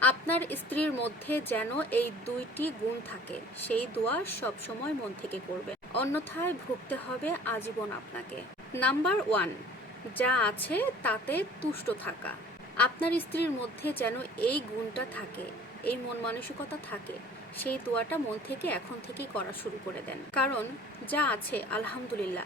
আপনার স্ত্রীর মধ্যে যেন এই দুইটি গুণ থাকে, সেই দোয়া সবসময় মন থেকে করবেন। অন্যথায় ভুগতে হবে আজীবন আপনাকে। নাম্বার ওয়ান, যা আছে তাতে তুষ্ট থাকা। আপনার স্ত্রীর মধ্যে যেন এই গুণটা থাকে, এই মন মানসিকতা থাকে, সেই দোয়াটা মন থেকে এখন থেকেই করা শুরু করে দেন। কারণ, যা আছে, আলহামদুলিল্লাহ,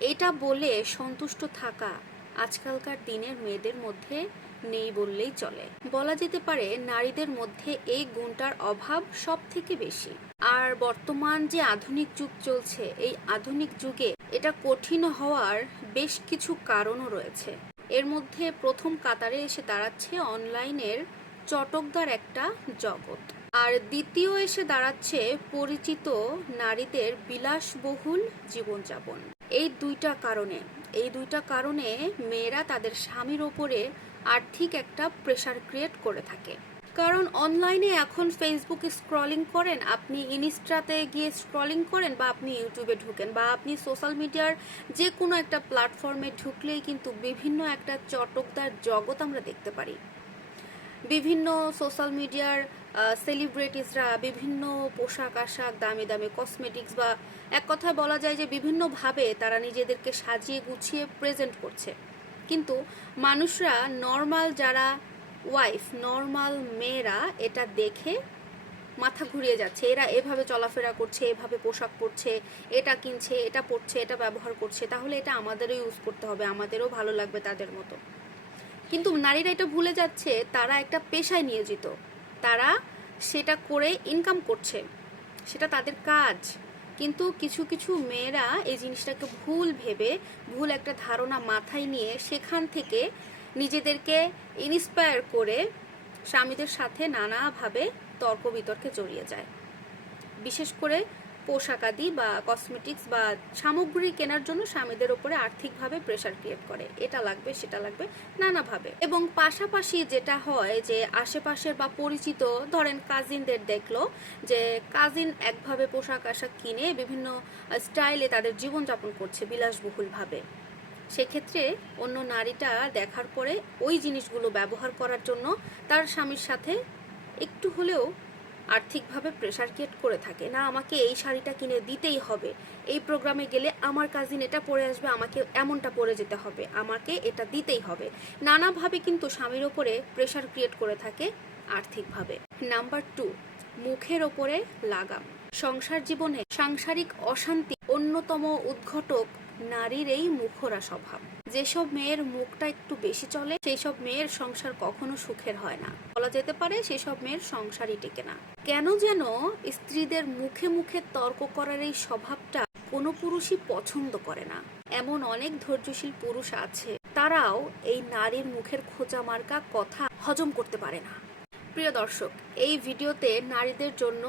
এটা বলে সন্তুষ্ট থাকা আজকালকার দিনের মেয়েদের মধ্যে নেই বললেই চলে। বলা যেতে পারে নারীদের মধ্যে এই গুণটার অভাব সব থেকে বেশি। আর বর্তমান যে আধুনিক যুগ চলছে, এই আধুনিক যুগে এটা কঠিন হওয়ার বেশ কিছু কারণও রয়েছে। এর মধ্যে প্রথম কাতারে এসে দাঁড়াচ্ছে অনলাইনের চটকদার একটা জগৎ। আর দ্বিতীয় এসে দাঁড়াচ্ছে পরিচিত নারীদের বিলাসবহুল জীবনযাপন। এই দুইটা কারণে, এই দুইটা কারণে মেয়েরা তাদের স্বামীর ওপরে আর্থিক একটা প্রেশার ক্রিয়েট করে থাকে। কারণ অনলাইনে এখন ফেসবুকে স্ক্রলিং করেন, আপনি ইনস্টাতে গিয়ে স্ক্রলিং করেন বা আপনি ইউটিউবে ঢুকেন বা আপনি সোশ্যাল মিডিয়ার যে কোনো একটা প্ল্যাটফর্মে ঢুকলেই কিন্তু বিভিন্ন একটা চটকদার জগৎ আমরা দেখতে পারি। বিভিন্ন সোশ্যাল মিডিয়ার সেলিব্রিটিসরা বিভিন্ন পোশাক, আশাক, দামি দামি কসমেটিক্স বা এক কথায় বলা যায় যে বিভিন্নভাবে তারা নিজেদেরকে সাজিয়ে গুছিয়ে প্রেজেন্ট করছে। কিন্তু মানুষরা নর্মাল যারা ওয়াইফ নর্মাল মেয়েরা এটা দেখে মাথা ঘুরিয়ে যাচ্ছে। এরা এভাবে চলাফেরা করছে, এভাবে পোশাক পরছে, এটা কিনছে, এটা পরছে, এটা ব্যবহার করছে। তাহলে এটা আমাদেরও ইউজ করতে হবে, আমাদেরও ভালো লাগবে তাদের মতো। কিন্তু নারীরা এটা ভুলে যাচ্ছে, তারা একটা পেশায় নিয়োজিত। তারা সেটা করে ইনকাম করছে। সেটা তাদের কাজ। কিন্তু কিছু কিছু মেয়েরা এই জিনিসটাকে ভুল ভেবে, ভুল একটা ধারণা মাথায় নিয়ে সেখান থেকে নিজেদেরকে ইন্সপায়ার করে স্বামীদের সাথে নানাভাবে তর্ক বিতর্কে জড়িয়ে যায়। বিশেষ করে পোশাক আদি বা কসমেটিক্স বা সামগ্রী কেনার জন্য স্বামীদের উপরে আর্থিকভাবে প্রেশার ক্রিয়েট করে। এটা লাগবে, সেটা লাগবে, নানাভাবে। এবং পাশাপাশি যেটা হয় যে আশেপাশের বা পরিচিত, ধরেন কাজিনদের দেখল যে কাজিন একভাবে পোশাক আশাক কিনে বিভিন্ন স্টাইলে তাদের জীবনযাপন করছে বিলাসবহুলভাবে। সেক্ষেত্রে অন্য নারীটা দেখার পরে ওই জিনিসগুলো ব্যবহার করার জন্য তার স্বামীর সাথে একটু হলেও আর্থিকভাবে প্রেশার ক্রিয়েট করে থাকে, না, আমাকে এই শাড়িটা কিনে দিতেই হবে। এই প্রোগ্রামে গেলে আমার কাজিন এটা পরে আসবে, আমাকে এমনটা পরে যেতে হবে, আমাকে এটা দিতেই হবে। নানাভাবে কিন্তু স্বামীর ওপরে প্রেশার ক্রিয়েট করে থাকে আর্থিকভাবে। নাম্বার টু মুখের ওপরে লাগাম। সংসার জীবনে সাংসারিক অশান্তি অন্যতম উদ্ঘটক নারীর এই মুখরা স্বভাব। যেসব মেয়ের মুখটা একটু বেশি চলে সেই সব মেয়ের সংসার কখনো সুখের হয় না। বলা যেতে পারে সেই সব মেয়ের সংসারই টেকে না। কেন যেন স্ত্রীদের মুখে মুখে তর্ক করার এই স্বভাবটা কোনো পুরুষই পছন্দ করে না। এমন অনেক ধৈর্যশীল পুরুষ আছে, তারাও এই নারীর মুখের খোঁচা মার্কা কথা হজম করতে পারে না। প্রিয় দর্শক, এই ভিডিওতে নারীদের জন্য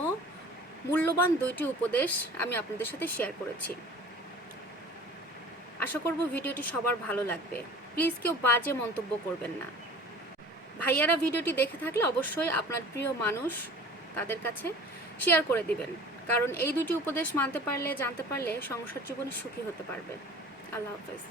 মূল্যবান দুইটি উপদেশ আমি আপনাদের সাথে শেয়ার করেছি। আশা করব ভিডিওটি সবার ভালো লাগবে। প্লিজ কেউ বাজে মন্তব্য করবেন না। ভাইয়ারা ভিডিওটি দেখে থাকলে অবশ্যই আপনার প্রিয় মানুষ তাদের কাছে শেয়ার করে দিবেন। কারণ এই দুটি উপদেশ মানতে পারলে, জানতে পারলে সংসার জীবনে সুখী হতে পারবে। আল্লাহ হাফেজ।